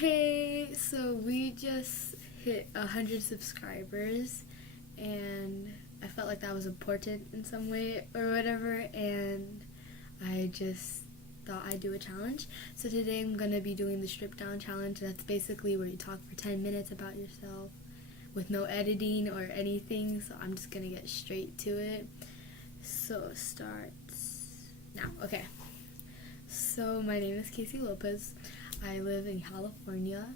Hey, so we just hit 100 subscribers, and I felt like that was important in some way or whatever, and I just thought I'd do a challenge. So today I'm gonna be doing the strip down challenge. That's basically where you talk for 10 minutes about yourself with no editing or anything, so I'm just gonna get straight to it. So it starts now. Okay. So my name is Casey Lopez. I live in California.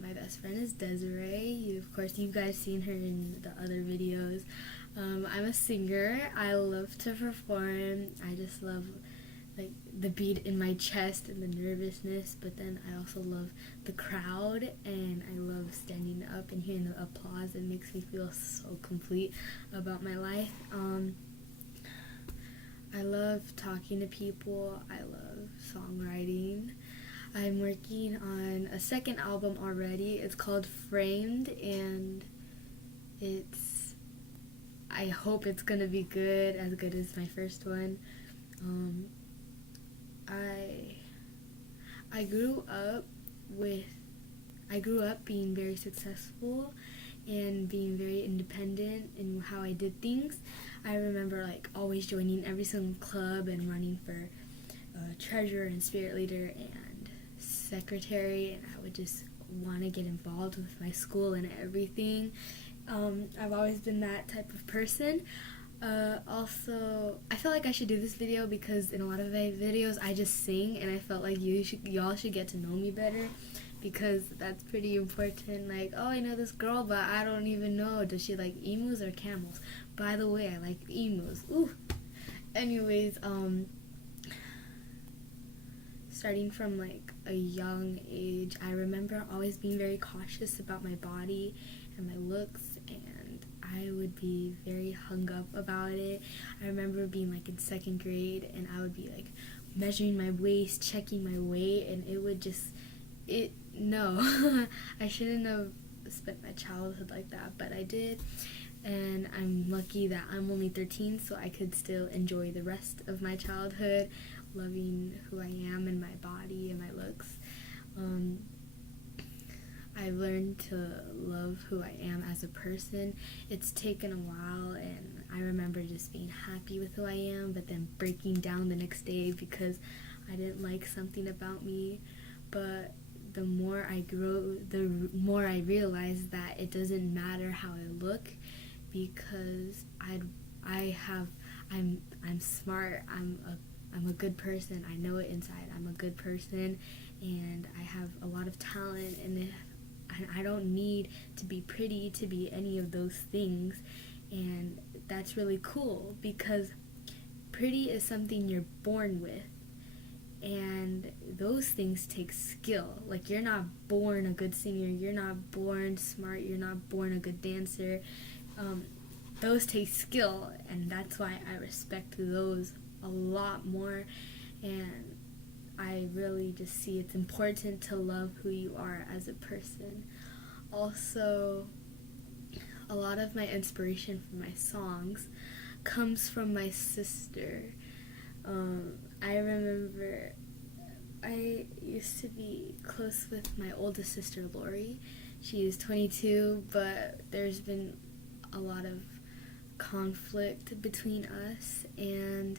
My best friend is Desiree. Of course, you guys seen her in the other videos. I'm a singer. I love to perform. I just love like the beat in my chest and the nervousness, but then I also love the crowd, and I love standing up and hearing the applause. It makes me feel so complete about my life. I love talking to people. I love songwriting. I'm working on a second album already. It's called Framed, and I hope it's gonna be good, as good as my first one. I I grew up with I grew up being very successful and being very independent in how I did things. I remember like always joining every single club and running for treasurer and spirit leader and secretary, and I would just want to get involved with my school and everything. I've always been that type of person. Also, I felt like I should do this video because in a lot of my videos I just sing, and I felt like y'all should get to know me better, because that's pretty important. Like, oh, I know this girl, but I don't even know, does she like emus or camels? By the way, I like emus. Ooh. Anyways, starting from like a young age, I remember always being very cautious about my body and my looks, and I would be very hung up about it. I remember being like in second grade, and I would be like measuring my waist, checking my weight, and it would just, no, I shouldn't have spent my childhood like that, but I did, and I'm lucky that I'm only 13, so I could still enjoy the rest of my childhood, loving who I am and my body and my looks. I've learned to love who I am as a person. It's taken a while, and I remember just being happy with who I am, but then breaking down the next day because I didn't like something about me. But the more I grow, the more I realize that it doesn't matter how I look, because I'm smart. I'm a good person. I know it inside. I'm a good person, and I have a lot of talent, and I don't need to be pretty to be any of those things. And that's really cool, because pretty is something you're born with, and those things take skill. Like, you're not born a good singer, you're not born smart, you're not born a good dancer. Those take skill, and that's why I respect those a lot more, and I really just see it's important to love who you are as a person. Also, a lot of my inspiration for my songs comes from my sister. I remember I used to be close with my oldest sister, Lori. She is 22, but there's been a lot of conflict between us, and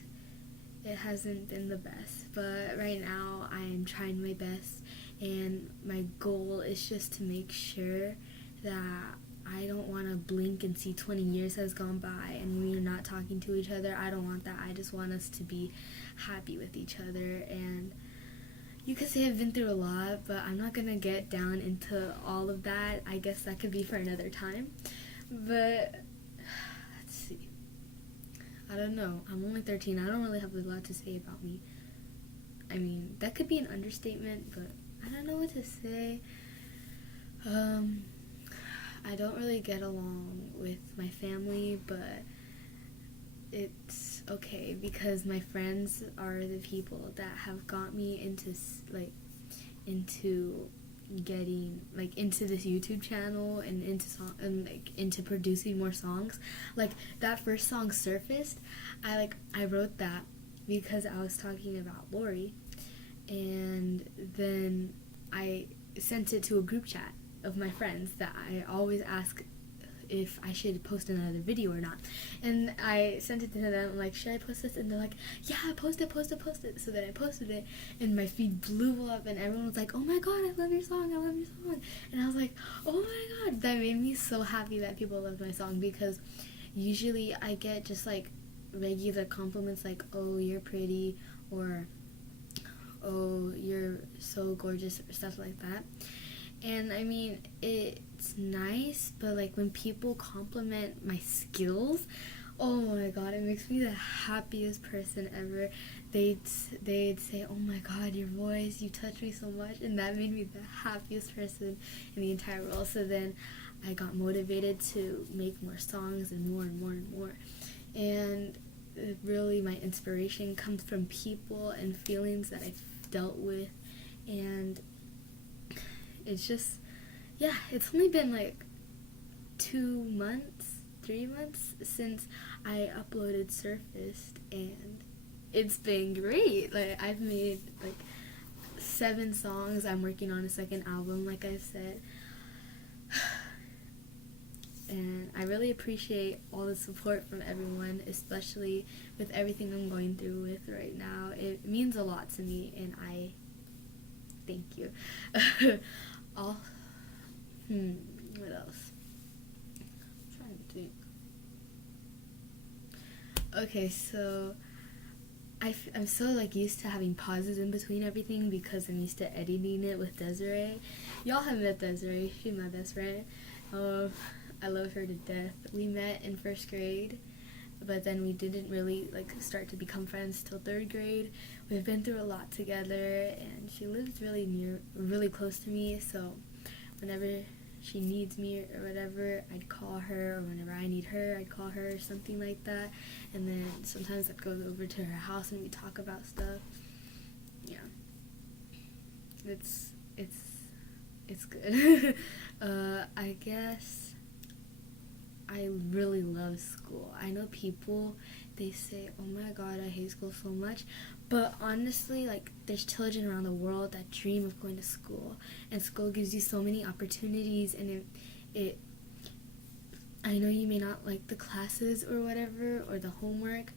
it hasn't been the best. But right now I'm trying my best, and my goal is just to make sure that I don't want to blink and see 20 years has gone by and we're not talking to each other. I don't want that. I just want us to be happy with each other. And you could say I've been through a lot, but I'm not gonna get down into all of that. I guess that could be for another time. But let's see. I don't know. I'm only 13. I don't really have a lot to say about me. I mean, that could be an understatement, but I don't know what to say. I don't really get along with my family, but it's okay, because my friends are the people that have got me into getting into this YouTube channel and into producing more songs. Like, that first song, Surfaced, I wrote that because I was talking about Lori, and then I sent it to a group chat of my friends that I always ask if I should post another video or not. And I sent it to them, like, should I post this? And they're like, yeah, post it. So then I posted it, and my feed blew up, and everyone was like, oh my god, I love your song. And I was like, oh my god. That made me so happy that people loved my song, because usually I get just like regular compliments like, oh, you're pretty, or oh, you're so gorgeous, or stuff like that. And I mean, it's nice, but like when people compliment my skills, oh my god, it makes me the happiest person ever. They'd say, oh my god, your voice, you touch me so much, and that made me the happiest person in the entire world. So then I got motivated to make more songs, and more and more and more. And really, my inspiration comes from people and feelings that I've dealt with. And it's just, yeah, it's only been like 3 months since I uploaded Surfaced, and it's been great. Like, I've made like 7 songs. I'm working on a second album, like I said. And I really appreciate all the support from everyone, especially with everything I'm going through with right now. It means a lot to me, and I thank you. What else? I'm trying to think. Okay, so I'm so like used to having pauses in between everything, because I'm used to editing it with Desiree. Y'all have met Desiree. She's my best friend. I love her to death. We met in 1st grade, but then we didn't really like start to become friends till 3rd grade. We've been through a lot together, and she lives really close to me, so whenever she needs me or whatever, I'd call her, or whenever I need her, I'd call her, or something like that. And then sometimes I'd go over to her house and we talk about stuff. Yeah, it's good. I guess I really love school. I know people, they say, oh my god, I hate school so much. But honestly, like, there's children around the world that dream of going to school. And school gives you so many opportunities, and I know you may not like the classes or whatever, or the homework,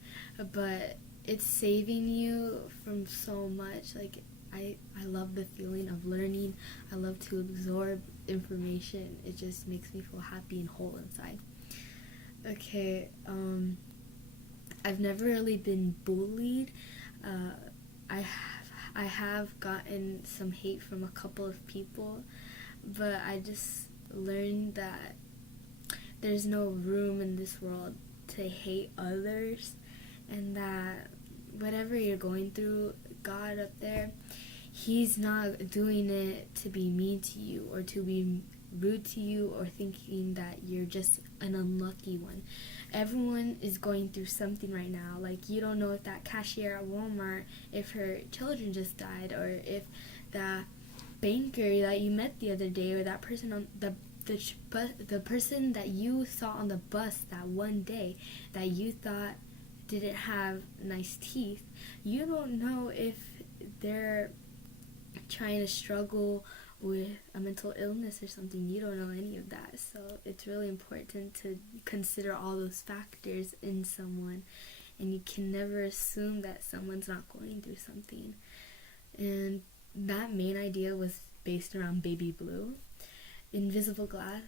but it's saving you from so much. Like, I love the feeling of learning. I love to absorb information. It just makes me feel happy and whole inside. Okay, I've never really been bullied. I have gotten some hate from a couple of people, but I just learned that there's no room in this world to hate others, and that whatever you're going through, God up there, He's not doing it to be mean to you or to be rude to you or thinking that you're just an unlucky one. Everyone is going through something right now. Like, you don't know if that cashier at Walmart, if her children just died, or if that banker that you met the other day, or that person on the person that you saw on the bus that one day that you thought didn't have nice teeth. You don't know if they're trying to struggle with a mental illness or something. You don't know any of that. So it's really important to consider all those factors in someone, and you can never assume that someone's not going through something. And that main idea was based around Baby Blue. Invisible Glass,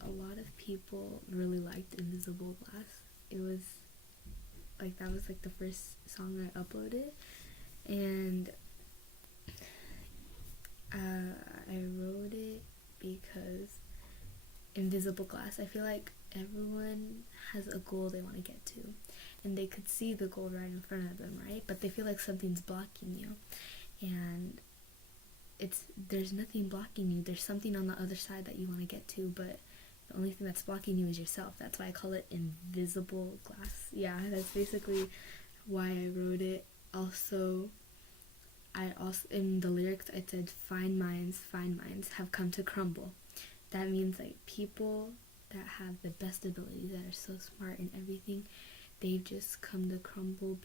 a lot of people really liked Invisible Glass. It was like, that was like the first song I uploaded, and I wrote it because Invisible Glass, I feel like everyone has a goal they want to get to, and they could see the goal right in front of them, right? But they feel like something's blocking you, and there's nothing blocking you. There's something on the other side that you want to get to, but the only thing that's blocking you is yourself. That's why I call it Invisible Glass. Yeah, that's basically why I wrote it. Also, in the lyrics I said, fine minds have come to crumble. That means like people that have the best abilities, that are so smart in everything, they've just come to crumble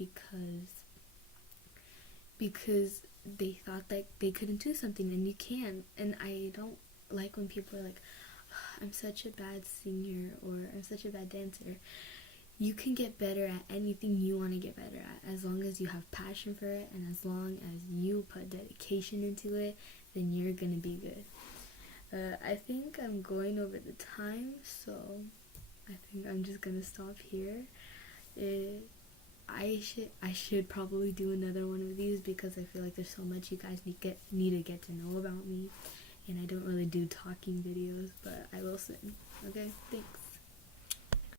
because they thought like they couldn't do something, and you can. And I don't like when people are like, I'm such a bad singer, or I'm such a bad dancer. You can get better at anything you want to get better at, as long as you have passion for it, and as long as you put dedication into it, then you're gonna be good. I think I'm going over the time, so I think I'm just gonna stop here. I should probably do another one of these, because I feel like there's so much you guys need to get to know about me, and I don't really do talking videos, but I will soon. Okay, thanks.